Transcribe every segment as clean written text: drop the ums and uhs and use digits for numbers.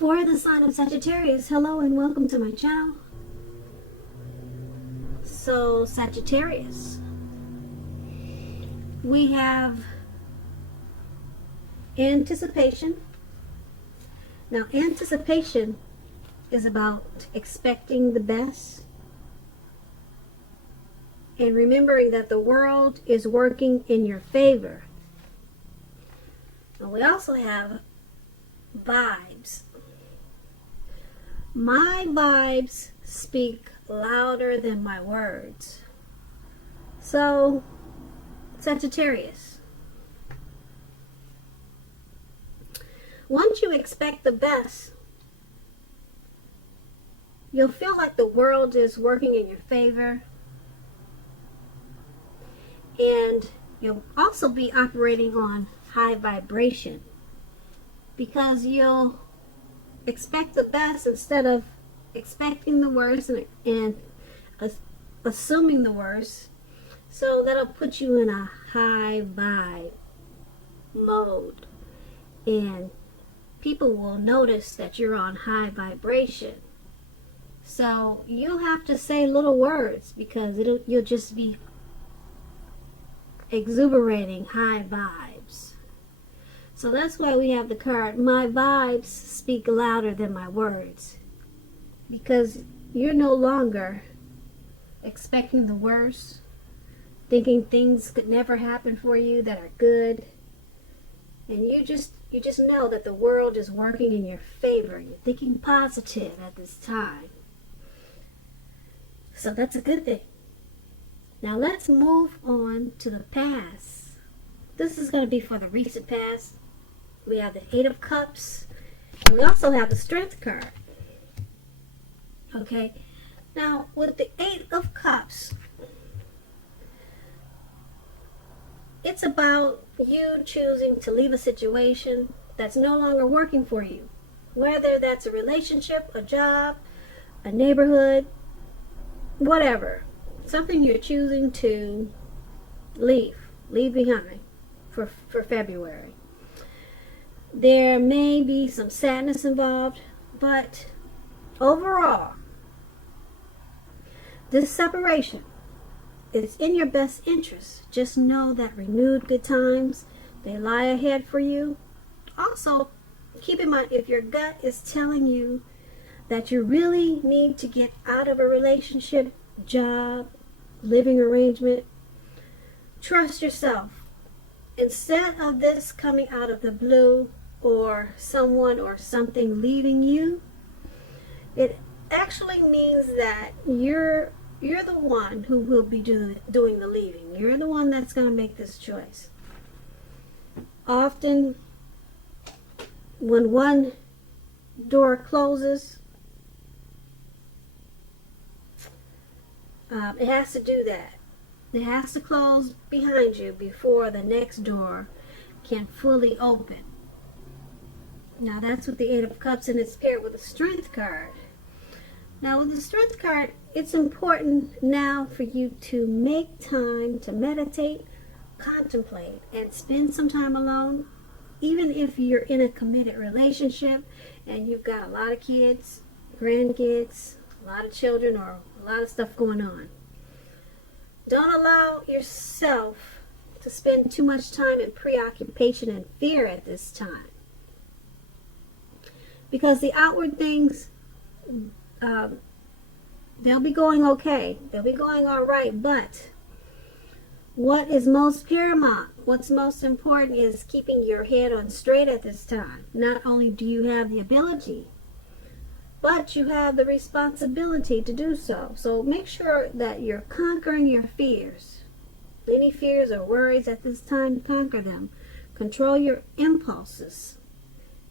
For the sign of Sagittarius, hello and welcome to my channel. So Sagittarius, we have anticipation. Now anticipation is about expecting the best and remembering that the world is working in your favor. Now we also have vibes. My vibes speak louder than my words. So, Sagittarius, once you expect the best, you'll feel like the world is working in your favor, and you'll also be operating on high vibration because you'll expect the best instead of expecting the worst and assuming the worst. So that'll put you in a high vibe mode, and people will notice that you're on high vibration. So you'll have to say little words because you'll just be exuberating high vibes. So that's why we have the card, my vibes speak louder than my words. Because you're no longer expecting the worst, thinking things could never happen for you that are good. And you just know that the world is working in your favor. You're thinking positive at this time. So that's a good thing. Now let's move on to the past. This is going to be for the recent past. We have the Eight of Cups. And we also have the Strength card. Okay. Now with the Eight of Cups, it's about you choosing to leave a situation that's no longer working for you. Whether that's a relationship, a job, a neighborhood, whatever. Something you're choosing to leave behind for February. There may be some sadness involved, but overall, this separation is in your best interest. Just know that renewed good times, they lie ahead for you. Also, keep in mind, if your gut is telling you that you really need to get out of a relationship, job, living arrangement, trust yourself. Instead of this coming out of the blue or someone or something leaving you, it actually means that you're the one who will be doing the leaving. You're the one that's going to make this choice. Often, when one door closes, it has to do that. It has to close behind you before the next door can fully open. Now that's with the Eight of Cups, and it's paired with the Strength card. Now with the Strength card, it's important now for you to make time to meditate, contemplate, and spend some time alone. Even if you're in a committed relationship and you've got a lot of kids, grandkids, a lot of children, or a lot of stuff going on. Don't allow yourself to spend too much time in preoccupation and fear at this time. Because the outward things, they'll be going okay. They'll be going all right. But what is most paramount, what's most important is keeping your head on straight at this time. Not only do you have the ability, but you have the responsibility to do so. So make sure that you're conquering your fears. Any fears or worries at this time, conquer them. Control your impulses.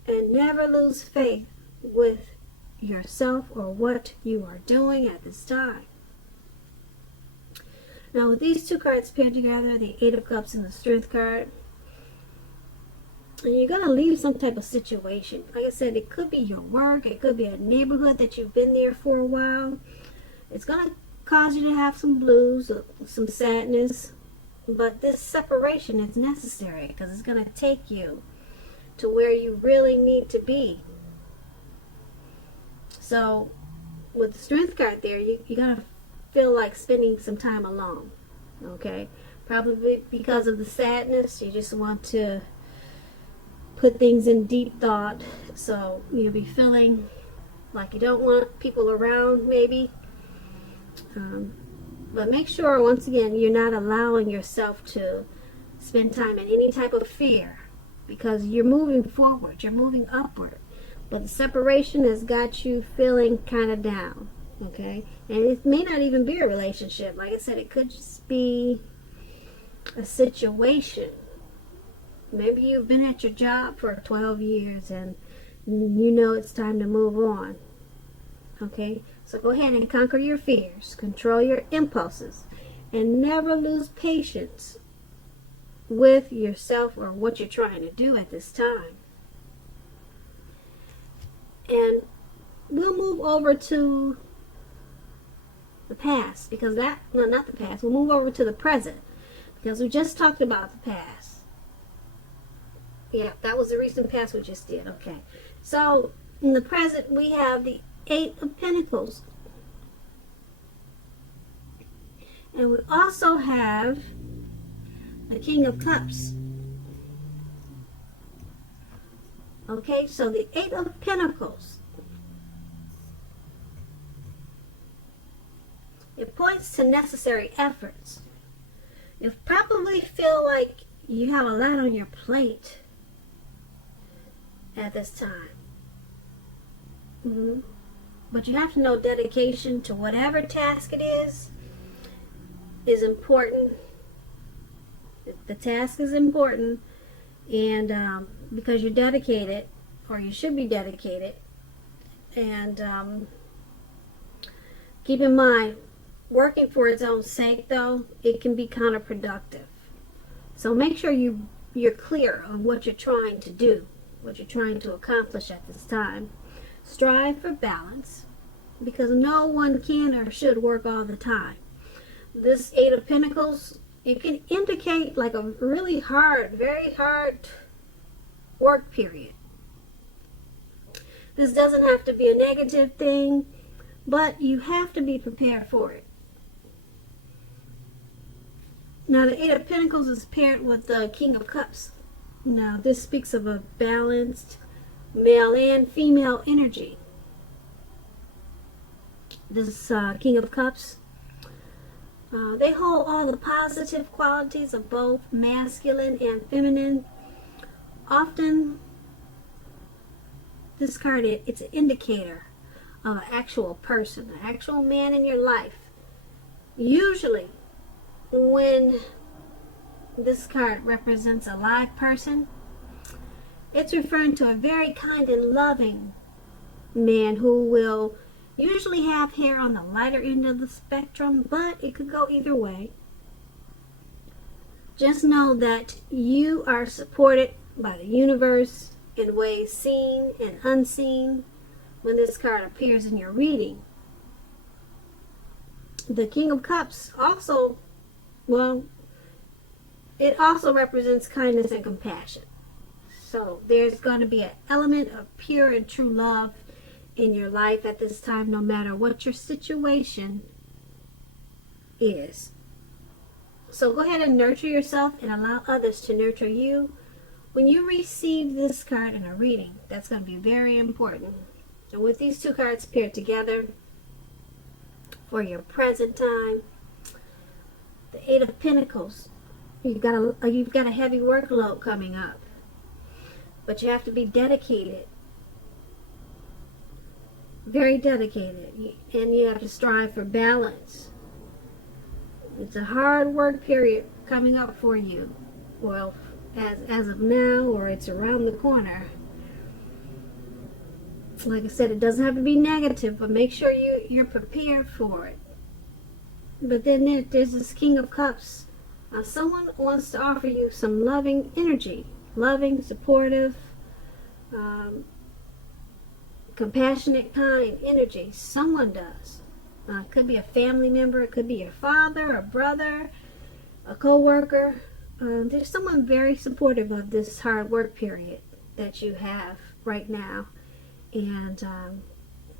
And never lose faith with yourself or what you are doing at this time. Now with these two cards paired together, the Eight of Cups and the Strength card, and you're going to leave some type of situation. Like I said, it could be your work. It could be a neighborhood that you've been there for a while. It's going to cause you to have some blues, some sadness. But this separation is necessary because it's going to take you to where you really need to be. So with the Strength card there, you're going to feel like spending some time alone. Okay? Probably because of the sadness, you just want to put things in deep thought. So you'll be feeling like you don't want people around, maybe. But make sure, once again, you're not allowing yourself to spend time in any type of fear, because you're moving forward, you're moving upward. But the separation has got you feeling kind of down, okay? And it may not even be a relationship. Like I said, it could just be a situation. Maybe you've been at your job for 12 years and you know it's time to move on, okay? So go ahead and conquer your fears, control your impulses, and never lose patience with yourself or what you're trying to do at this time. And we'll move over to the past, because that, no, not the past, we'll move over to the present, because we just talked about the past. Yeah, that was the recent past we just did. Okay. So, in the present, we have the Eight of Pentacles. And we also have the King of Cups. Okay, so the Eight of Pentacles. It points to necessary efforts. You probably feel like you have a lot on your plate at this time. But you have to know dedication to whatever task it is important. The task is important, and because you're dedicated, or you should be dedicated. And keep in mind, working for its own sake, though, it can be counterproductive. So make sure you're clear on what you're trying to do, what you're trying to accomplish at this time. Strive for balance, because no one can or should work all the time. This Eight of Pentacles, it can indicate like a really hard, very hard work period. This doesn't have to be a negative thing, but you have to be prepared for it. Now, the Eight of Pentacles is paired with the King of Cups. Now, this speaks of a balanced male and female energy. This King of Cups, they hold all the positive qualities of both masculine and feminine. Often, this card, it's an indicator of an actual person, an actual man in your life. Usually, when this card represents a live person, it's referring to a very kind and loving man who will usually have hair on the lighter end of the spectrum, but it could go either way. Just know that you are supported by the universe in ways seen and unseen when this card appears in your reading. The King of Cups also, well, it also represents kindness and compassion. So there's going to be an element of pure and true love in your life at this time, no matter what your situation is. So go ahead and nurture yourself and allow others to nurture you. When you receive this card in a reading, that's going to be very important. And with these two cards paired together for your present time, the Eight of Pentacles, you've got a heavy workload coming up, but you have to be dedicated, very dedicated, and you have to strive for balance. It's a hard work period coming up for you. Well, as of now, or it's around the corner. Like I said, it doesn't have to be negative, but make sure you're prepared for it. But then there's this King of Cups. Someone wants to offer you some loving energy, loving, supportive, compassionate, kind energy. Someone does. It could be a family member, it could be your father, a brother, a co-worker. There's someone very supportive of this hard work period that you have right now. And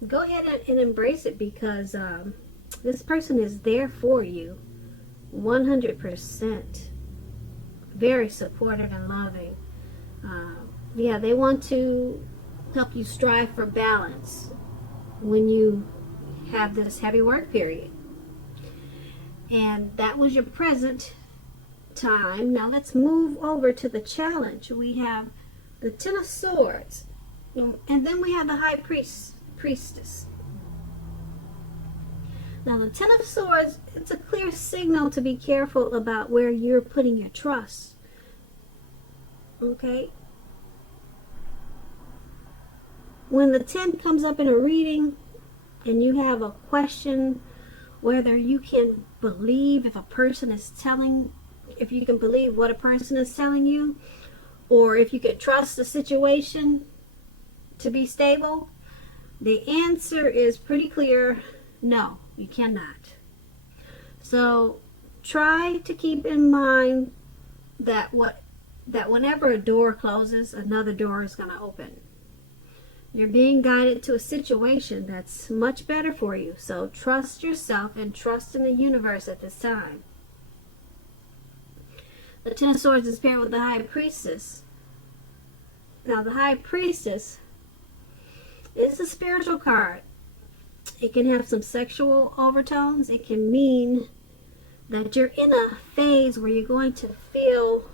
go ahead and embrace it, because this person is there for you 100%. Very supportive and loving. Yeah, they want to help you strive for balance when you have this heavy work period. And that was your present time. Now let's move over to the challenge. We have the Ten of Swords, and then we have the High Priestess. Now the Ten of Swords, it's a clear signal to be careful about where you're putting your trust. Okay? When the 10 comes up in a reading and you have a question whether you can believe if a person is telling, if you can believe what a person is telling you, or if you can trust the situation to be stable, the answer is pretty clear: no, you cannot. So try to keep in mind that whenever a door closes, another door is going to open. You're being guided to a situation that's much better for you. So trust yourself and trust in the universe at this time. The Ten of Swords is paired with the High Priestess. Now the High Priestess is a spiritual card. It can have some sexual overtones. It can mean that you're in a phase where you're going to feel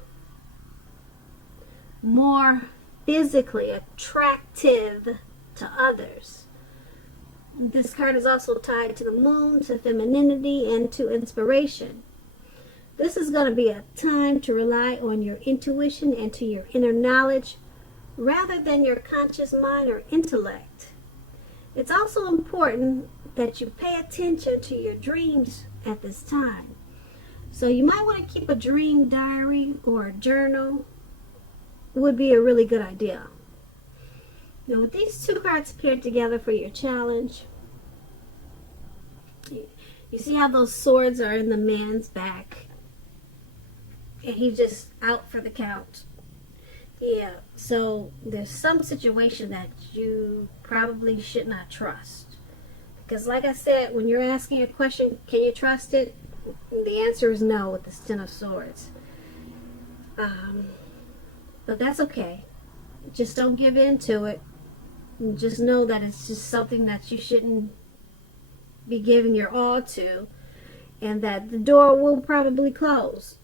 more physically attractive to others. This card is also tied to the moon, to femininity, and to inspiration. This is going to be a time to rely on your intuition and to your inner knowledge rather than your conscious mind or intellect. It's also important that you pay attention to your dreams at this time. So you might want to keep a dream diary or a journal. Would be a really good idea. Now with these two cards paired together for your challenge, you see how those swords are in the man's back and he's just out for the count. Yeah, so there's some situation that you probably should not trust, because like I said, when you're asking a question, can you trust it, the answer is no with the Ten of Swords. But that's okay. Just don't give in to it. Just know that it's just something that you shouldn't be giving your all to, and that the door will probably close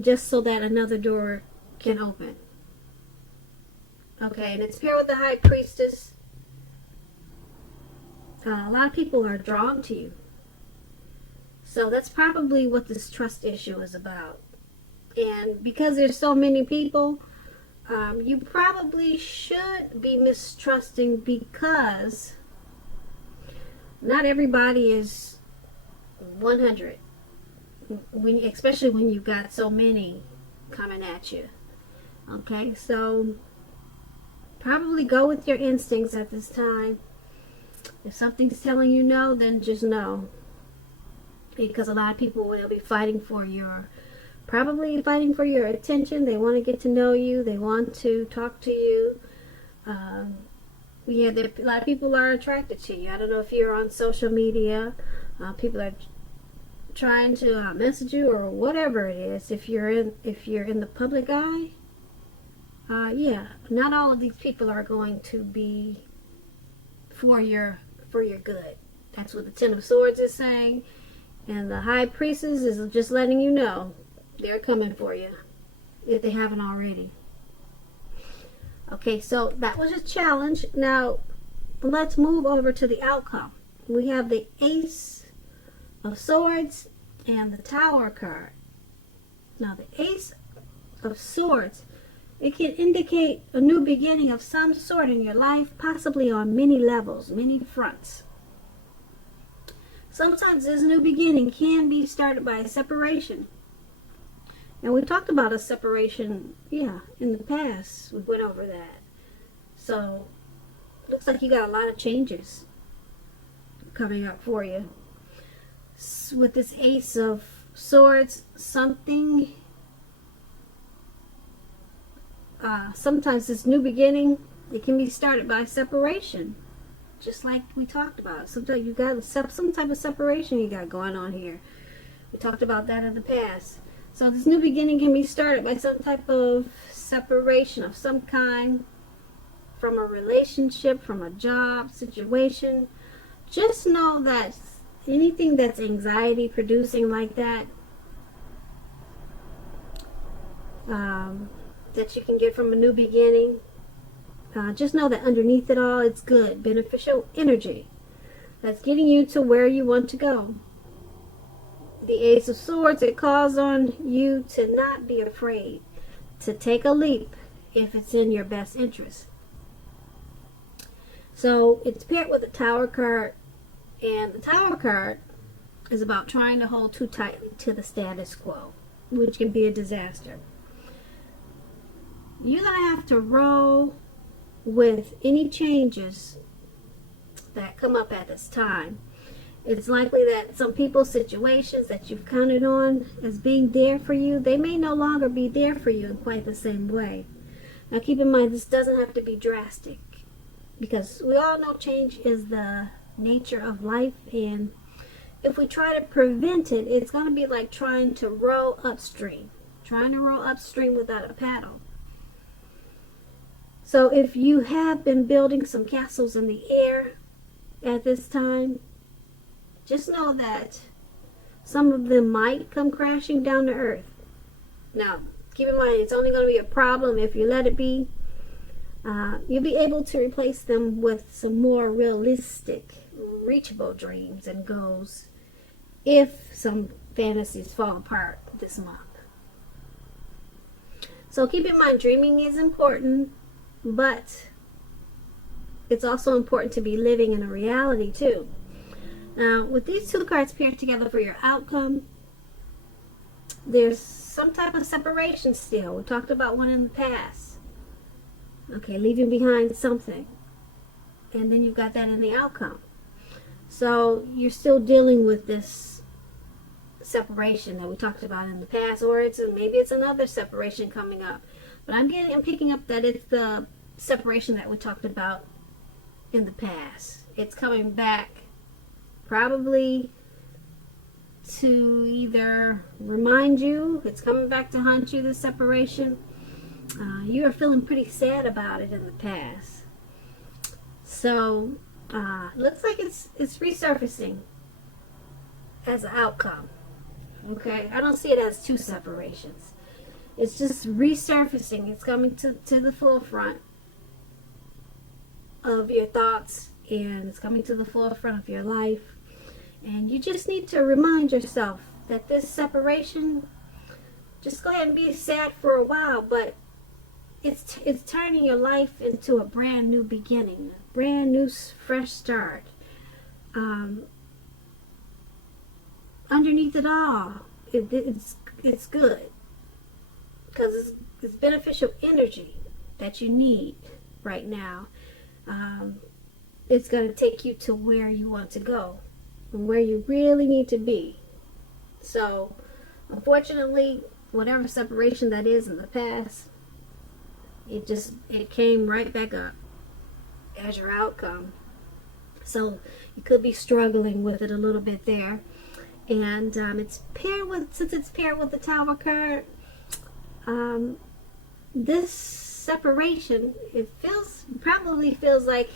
just so that another door can open. Okay, and it's paired with the High Priestess. A lot of people are drawn to you. So that's probably what this trust issue is about. And because there's so many people, you probably should be mistrusting, because not everybody is 100, especially when you've got so many coming at you. Okay, so probably go with your instincts at this time. If something's telling you no, then just no, because a lot of people will be probably fighting for your attention. They want to get to know you. They want to talk to you. Yeah, a lot of people are attracted to you. I don't know if you're on social media. People are trying to message you or whatever it is. If you're in the public eye, yeah, not all of these people are going to be for your good. That's what the Ten of Swords is saying, and the High Priestess is just letting you know they're coming for you if they haven't already. Okay, so that was a challenge. Now let's move over to the outcome. We have the Ace of Swords and the Tower card. Now the Ace of Swords, it can indicate a new beginning of some sort in your life, possibly on many levels, many fronts. Sometimes this new beginning can be started by a separation. And we talked about a separation, in the past. We went over that. So, looks like you got a lot of changes coming up for you. With this Ace of Swords, sometimes this new beginning, it can be started by separation. just like we talked about. Sometimes you got some type of separation you got going on here. We talked about that in the past. So this new beginning can be started by some type of separation of some kind, from a relationship, from a job situation. Just know that anything that's anxiety producing like that, that you can get from a new beginning, just know that underneath it all, it's good, beneficial energy that's getting you to where you want to go. The Ace of Swords, it calls on you to not be afraid, to take a leap if it's in your best interest. So it's paired with the Tower card, and the Tower card is about trying to hold too tightly to the status quo, which can be a disaster. You're going to have to roll with any changes that come up at this time. It's likely that some people's situations that you've counted on as being there for you, they may no longer be there for you in quite the same way. Now keep in mind, this doesn't have to be drastic, because we all know change is the nature of life, and if we try to prevent it, it's going to be like trying to row upstream without a paddle. So if you have been building some castles in the air at this time, just know that some of them might come crashing down to earth. Now, keep in mind, it's only going to be a problem if you let it be. You'll be able to replace them with some more realistic, reachable dreams and goals if some fantasies fall apart this month. So keep in mind, dreaming is important, but it's also important to be living in a reality too. Now, with these two cards paired together for your outcome, there's some type of separation still. We talked about one in the past. Okay, leaving behind something. And then you've got that in the outcome. So you're still dealing with this separation that we talked about in the past, or maybe it's another separation coming up. But I'm picking up that it's the separation that we talked about in the past. It's coming back probably to either remind you, it's coming back to haunt you, this separation. You are feeling pretty sad about it in the past. So, looks like it's resurfacing as an outcome. Okay, I don't see it as two separations. It's just resurfacing. It's coming to the forefront of your thoughts, and it's coming to the forefront of your life. And you just need to remind yourself that this separation, just go ahead and be sad for a while, but it's turning your life into a brand new beginning, a brand new fresh start. Underneath it all, it's good, because it's beneficial energy that you need right now. It's going to take you to where you want to go and where you really need to be. So, unfortunately, whatever separation that is in the past, it came right back up as your outcome. So you could be struggling with it a little bit there. And since it's paired with the Tower card, this separation, probably feels like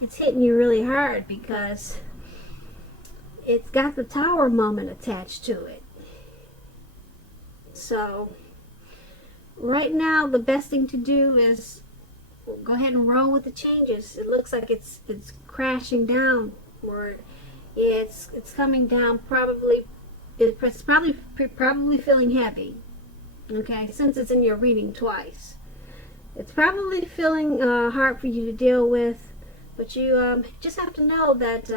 it's hitting you really hard, because it's got the Tower moment attached to it. So right now, the best thing to do is go ahead and roll with the changes. It looks like it's crashing down, or it's coming down. It's probably feeling heavy. Okay, since it's in your reading twice, it's probably feeling hard for you to deal with. But you just have to know that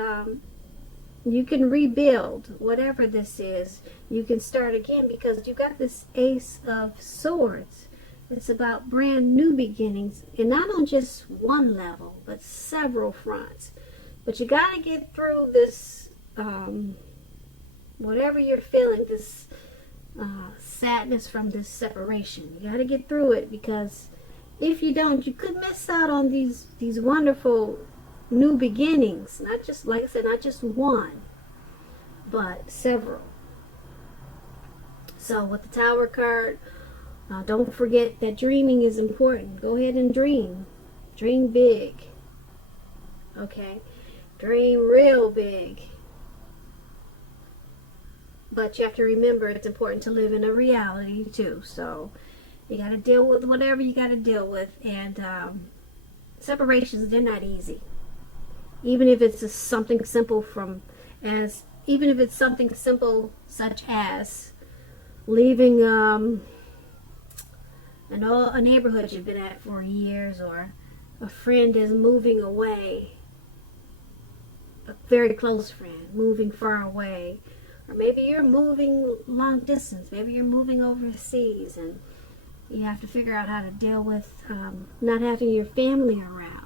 you can rebuild whatever this is. You can start again, because you got this Ace of Swords. It's about brand new beginnings, and not on just one level, but several fronts. But you got to get through this, whatever you're feeling, this sadness from this separation. You got to get through it, because if you don't, you could miss out on these wonderful new beginnings. Not just, like I said, not just one, but several. So with the Tower card, don't forget that dreaming is important. Go ahead and dream. Dream big. Okay? Dream real big. But you have to remember it's important to live in a reality too. So you got to deal with whatever you got to deal with. And separations, they're not easy. Even if it's just something simple even if it's something simple such as leaving a neighborhood you've been at for years, or a friend is moving away, a very close friend moving far away, or maybe you're moving long distance, maybe you're moving overseas, and you have to figure out how to deal with not having your family around.